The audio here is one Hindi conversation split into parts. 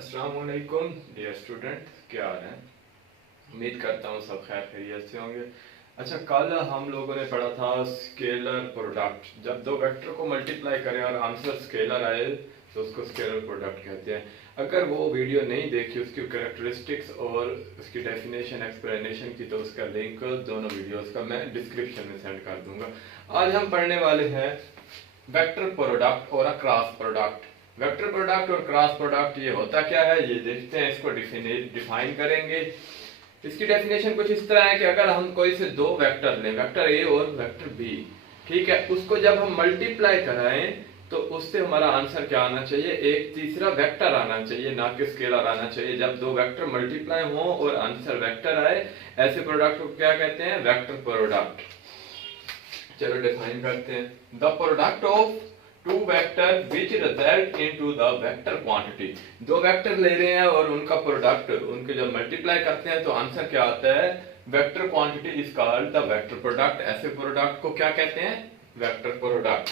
अस्सलाम वालेकुम डियर स्टूडेंट, क्या हाल है। उम्मीद करता हूँ सब खैर खैरियत से होंगे। अच्छा, कल हम लोगों ने पढ़ा था स्केलर प्रोडक्ट। जब दो वेक्टर को मल्टीप्लाई करें और आंसर स्केलर आए तो उसको स्केलर प्रोडक्ट कहते हैं। अगर वो वीडियो नहीं देखी, उसकी कैरेक्टरिस्टिक्स और उसकी डेफिनेशन एक्सप्लेनेशन की, तो उसका लिंक दोनों वीडियोस का मैं डिस्क्रिप्शन में सेंड कर दूंगा। आज हम पढ़ने वाले हैं वेक्टर प्रोडक्ट और a cross product. Vector product और क्रॉस प्रोडक्ट ये होता क्या है, ये देखते हैं। इसको डिफाइन करेंगे। इसकी डेफिनेशन कुछ इस तरह है कि अगर हम कोई से दो वेक्टर लें, वेक्टर ए और वेक्टर बी, ठीक है, उसको जब हम मल्टीप्लाई कराएं तो उससे हमारा आंसर क्या आना चाहिए, एक तीसरा वेक्टर आना चाहिए, ना कि स्केलर आना चाहिए। जब दो वेक्टर मल्टीप्लाई हो और आंसर वेक्टर आए, ऐसे प्रोडक्ट को क्या कहते हैं, वेक्टर प्रोडक्ट। चलो डिफाइन करते हैं। The product of two vector which result into the vector quantity. दो वेक्टर ले रहे हैं और उनका प्रोडक्ट, उनके जब मल्टीप्लाई करते हैं तो आंसर क्या आता है, vector quantity is called the vector product. ऐसे प्रोडक्ट को क्या कहते हैं, वेक्टर प्रोडक्ट।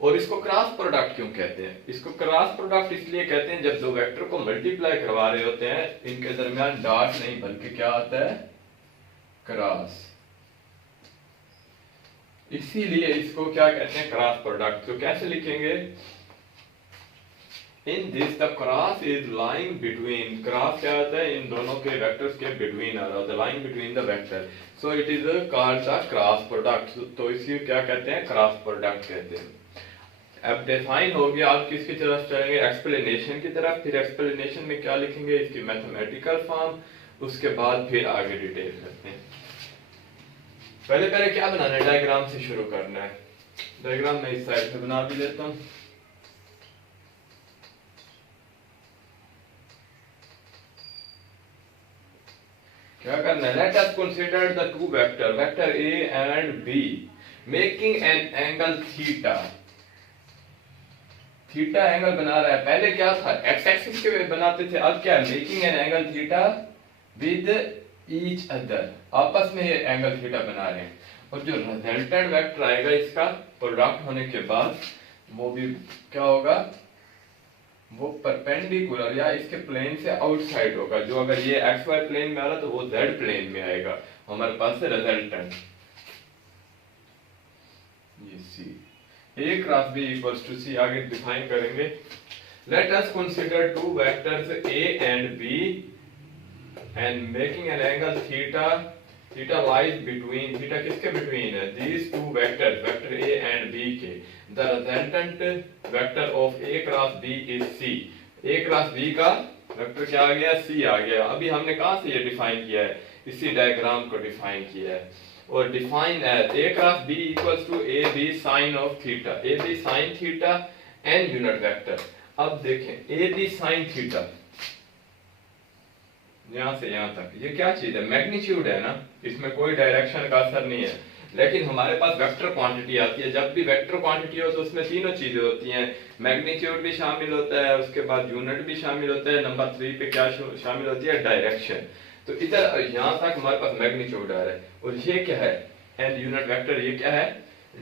और इसको क्रॉस प्रोडक्ट क्यों कहते हैं, इसको क्रॉस प्रोडक्ट इसलिए कहते हैं जब दो वेक्टर को मल्टीप्लाई करवा रहे होते हैं, इनके दरमियान डॉट नहीं बल्कि क्या आता है, क्रॉस। इसीलिए इसको क्या कहते हैं, क्रॉस प्रोडक्ट। तो कैसे लिखेंगे, in this the cross is lying between, cross क्या होता है, इन दोनों के वेक्टर्स के बिटवीन आ रहा होता है, lying between the vector, so it is called the cross product. तो इसी क्या कहते हैं, क्रॉस प्रोडक्ट कहते हैं। अब डिफाइन हो गया, आप किसकी तरफ चलेंगे, एक्सप्लेनेशन की तरफ। फिर एक्सप्लेनेशन में क्या लिखेंगे, इसकी मैथमेटिकल फॉर्म, उसके बाद फिर आगे डिटेल करते हैं। पहले क्या बनाना है, डायग्राम से शुरू करना है। डायग्राम मैं इस साइड से बना भी देता हूं। क्या करना है, let us consider the two vector, vector A and B, making an angle theta. Theta angle बना रहा है। पहले क्या था, एक्स एक्सिस के बनाते थे, अब क्या है, making an angle theta with each other, आपस में ये एंगल थीटा बना रहे हैं। और जो रिजल्टेंट वेक्टर आएगा इसका प्रोडक्ट होने के बाद, वो भी क्या होगा, वो परपेंडिकुलर या इसके प्लेन से आउटसाइड होगा। जो अगर ये एक्स वाई प्लेन में आ रहा तो वो जेड प्लेन में आएगा हमारे पास से रिजल्टेंट। ये C, A cross B equals to C, आगे डिफाइन करेंगे। Let us consider two vectors A and B and making an angle theta, theta lies between, theta किसके between है, these two vectors, vector a and b के। the resultant vector of a cross b is c। a cross b का वेक्टर क्या आ गया, c आ गया। अभी हमने कहाँ से ये डिफाइन किया है, इसी डायग्राम को डिफाइन किया है। और define as a cross b equals to a b sin of theta, a b sin theta and unit vector। अब देखें a b sin theta, यहां से यहां तक ये क्या चीज है, मैग्नीट्यूड है ना, इसमें कोई डायरेक्शन का असर नहीं है। लेकिन हमारे पास वेक्टर क्वांटिटी आती है, जब भी वेक्टर क्वांटिटी हो तो उसमें तीनों चीजें होती हैं, मैग्नीट्यूड भी शामिल होता है, उसके बाद यूनिट भी शामिल होता है, नंबर 3 पे क्या शामिल होती है, डायरेक्शन। तो इधर यहां तक हमारे पास मैग्नीट्यूड आ रहा है, और ये क्या है, एंड यूनिट वेक्टर, ये क्या है,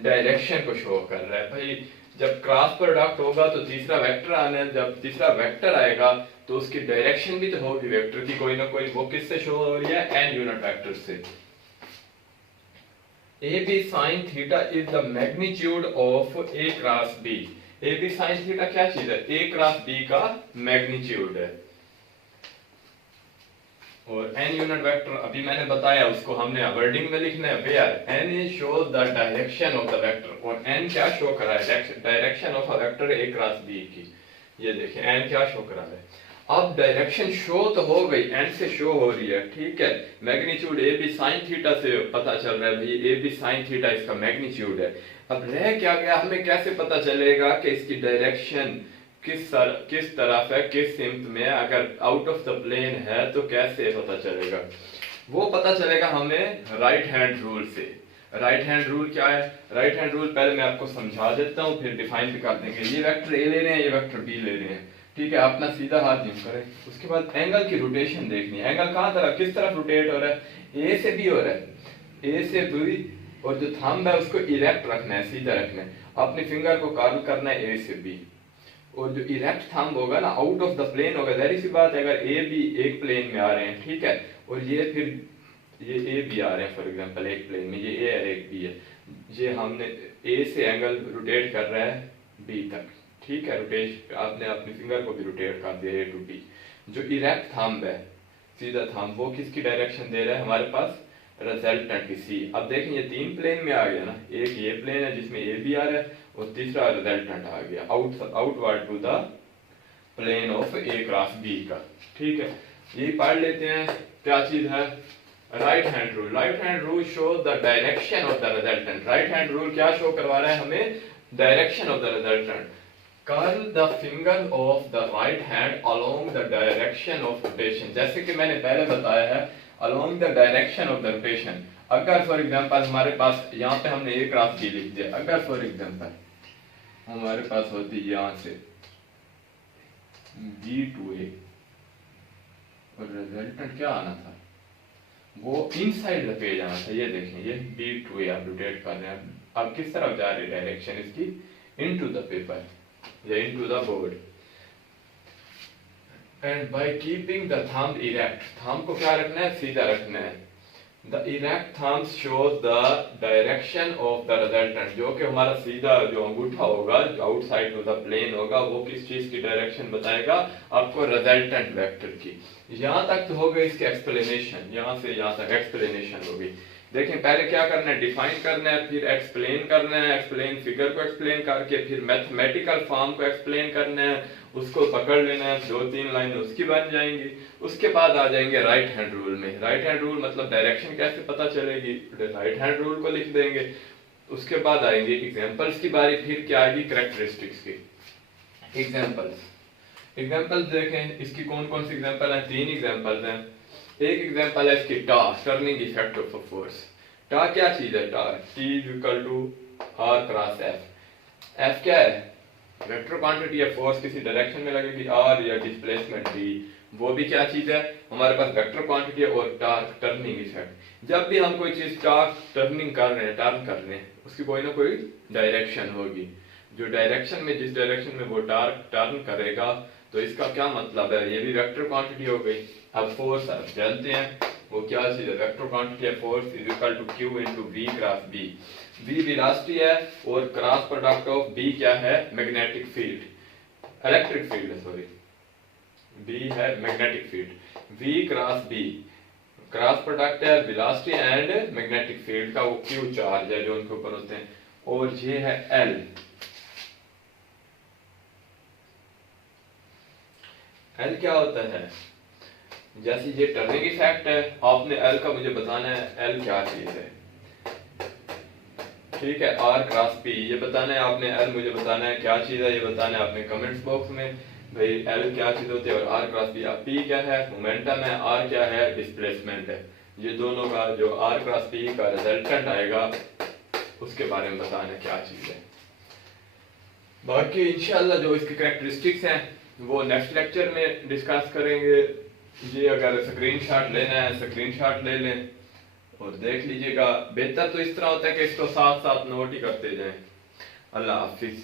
डायरेक्शन को शो कर रहा है। भाई जब क्रॉस प्रोडक्ट होगा तो तीसरा वेक्टर आना है, जब तीसरा वेक्टर आएगा तो उसकी डायरेक्शन भी तो होगी वेक्टर की कोई ना कोई, वो किससे शो हो रही है, एन यूनिट वेक्टर से। A B sine theta is the magnitude of A cross B. A B sine theta क्या चीज है, ए क्रॉस बी का मैग्नीट्यूड है। और एन यूनिट वेक्टर अभी मैंने बताया, उसको हमने वर्डिंग में लिखना है, where N is show the direction of the vector. और एन क्या शो कर रहा है, direction of a vector A cross B की। ये देखिए एन क्या शो कर रहा है। अब डायरेक्शन शो तो हो गई, एन से शो हो रही है, ठीक है। Magnitude A B sine theta से पता चल रहा है, भाई ए बी साइन थीटा इसका मैग्नीट्यूड है। अब रह क्या गया, हमें कैसे पता चलेगा कि इसकी डायरेक्शन किस तरफ है, किस सिम्त में, अगर आउट ऑफ द प्लेन है तो कैसे पता चलेगा, वो पता चलेगा हमें राइट हैंड रूल से। राइट हैंड रूल क्या है, राइट हैंड रूल पहले मैं आपको समझा देता हूँ, फिर डिफाइन भी कर देंगे। ये वेक्टर ए ले रहे हैं, ये वेक्टर बी ले रहे हैं, ठीक है। अपना सीधा हाथ यूं करें, उसके बाद एंगल की रोटेशन देखनी है, एंगल कहाँ तरफ, किस तरफ रोटेट हो रहा है, ए से बी हो रहा है, ए से बी, और जो थंब है उसको इरेक्ट रखना है, सीधा रखना है, अपनी फिंगर को कर्ल करना है ए से बी। और जो इरेक्ट थंब होगा ना आउट ऑफ द प्लेन होगा। जाहिर सी बात है अगर ए बी एक प्लेन में आ रहे हैं, ठीक है, और ये फिर ये ए बी आ रहे हैं फॉर एग्जांपल एक प्लेन में, ये ए है एक बी है, ये हमने ए से एंगल रोटेट कर रहा है बी तक, ठीक है, रोटेट आपने अपनी फिंगर को भी रोटेट कर दिया ए टू बी। जो इरेक्ट थंब है सीधा थंब वो किसकी डायरेक्शन दे रहा है हमारे पास, रिजल्टेंट की सी। अब देखें ये तीन प्लेन में आ गया ना, एक ये प्लेन है जिसमें ए बी आ रहा है और तीसरा रिजल्टेंट आ गया outward to the plane of A cross B का, ठीक है। ये पढ़ लेते हैं क्या चीज है, right hand rule. Right hand rule show the direction of the resultant. Right hand rule क्या शो करवा रहा है हमें, direction of the resultant. Curl the finger of the right hand along the direction of rotation. जैसे कि मैंने पहले बताया है along the direction of the rotation. अगर फॉर एग्जांपल हमारे पास यहाँ पे हमने ए क्रॉस बी लिख दिया, अगर फॉर एग्जांपल हमारे पास होती यहाँ से बी टू ए और रिजल्टेंट क्या आना था, वो इनसाइड द पेज आना था। ये देखें ये बी टू ए आप रोटेट कर रहे हैं, अब किस तरफ जा रही है डायरेक्शन इसकी, इनटू द पेपर या into the board. And by keeping the thumb erect, thumb को क्या रखना है, सीधा रखना है। The erect thumb shows the direction of the resultant, जो कि हमारा सीधा जो अंगूठा होगा जो आउटसाइड टू द प्लेन होगा वो किस चीज की डायरेक्शन बताएगा आपको, रिजल्टेंट वेक्टर की। यहाँ तक तो हो गई इसकी एक्सप्लेनेशन, यहाँ से यहाँ तक एक्सप्लेनेशन होगी। देखें पहले क्या करना है, डिफाइन करना है, फिर एक्सप्लेन करना है, एक्सप्लेन फिगर को एक्सप्लेन करके फिर मैथमेटिकल फॉर्म को एक्सप्लेन करना है, उसको पकड़ लेना है, दो तीन लाइन उसकी बन जाएंगी। उसके बाद आ जाएंगे राइट हैंड रूल में। राइट हैंड रूल मतलब डायरेक्शन कैसे पता चलेगी, राइट हैंड रूल को लिख देंगे। उसके बाद आएंगे एग्जांपल्स की बारी, फिर क्या आएगी कैरेक्टरिस्टिक्स की। एग्जांपल्स देखें इसकी कौन कौन सी एग्जांपल है, तीन एग्जांपल्स हैं। एक एग्जांपल है इसकी torque, turning effect of a force. Torque क्या चीज है, torque T equal to R cross F। F क्या है, वेक्टर क्वांटिटी या फोर्स किसी डायरेक्शन में लगेगी, R या डिस्प्लेसमेंट D वो भी क्या चीज है हमारे पास वेक्टर क्वांटिटी है, और टॉर्क टर्निंग इफेक्ट। जब भी हम कोई चीज टॉर्क टर्निंग कर रहे हैं, टर्न कर रहे हैं, उसकी कोई ना कोई डायरेक्शन होगी, जो डायरेक्शन में जिस डायरेक्शन में वो टॉर्क टर्न करेगा, तो इसका क्या मतलब है, ये भी वेक्टर क्वांटिटी हो गई। अब फोर्स आप जानते हैं वो क्या चीज है, वेक्टर क्वांटिटी है, force is equal to Q into V cross B। V velocity है और क्रॉस प्रोडक्ट ऑफ B क्या है, मैग्नेटिक फील्ड, इलेक्ट्रिक फील्ड है, सॉरी B है magnetic field. V cross B cross product है वेलोसिटी एंड मैग्नेटिक फील्ड का, वो Q चार्ज है जो उनके ऊपर होते हैं, और ये है L। L क्या होता है, जैसे ये टर्निंग इफेक्ट है, आपने L का मुझे बताना है L क्या चीज है, ठीक है। R क्रॉस P ये बताना है आपने, L मुझे बताना है क्या चीज है, ये बताना है आपने कमेंट्स बॉक्स में भाई L क्या चीज होती है और R क्रॉस P। P क्या है, मोमेंटम है, R क्या है, डिस्प्लेसमेंट है। ये दोनों का जो R क्रॉस P का रिजल्टेंट आएगा उसके बारे में बताना है क्या चीज है। बाकी इंशाल्लाह जो इसकी कैरेक्टरिस्टिक्स हैं वो नेक्स्ट लेक्चर में डिस्कस करेंगे। ये अगर स्क्रीनशॉट लेना है स्क्रीनशॉट ले लें और देख लीजिएगा। बेहतर तो इस तरह होता है कि इसको साथ साथ नोट ही करते जाएं। अल्लाह हाफिज।